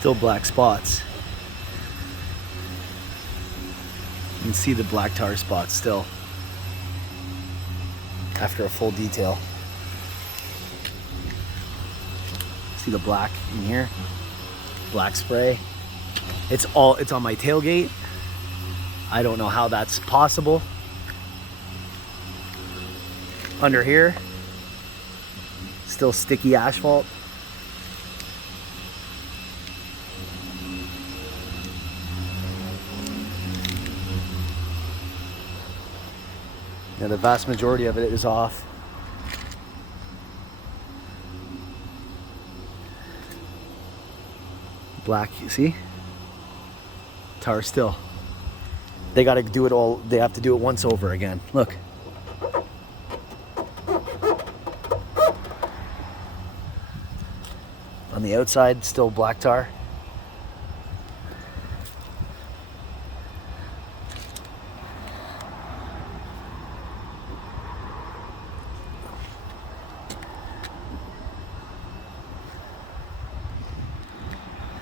Still black spots. You can see the black tar spots still after a full detail. See the black in here? Black spray. It's on my tailgate. I don't know how that's possible. Under here, still sticky asphalt. Yeah, the vast majority of it is off. Black, you see? Tar still. They gotta do it all, they have to do it once over again. Look. On the outside, still black tar.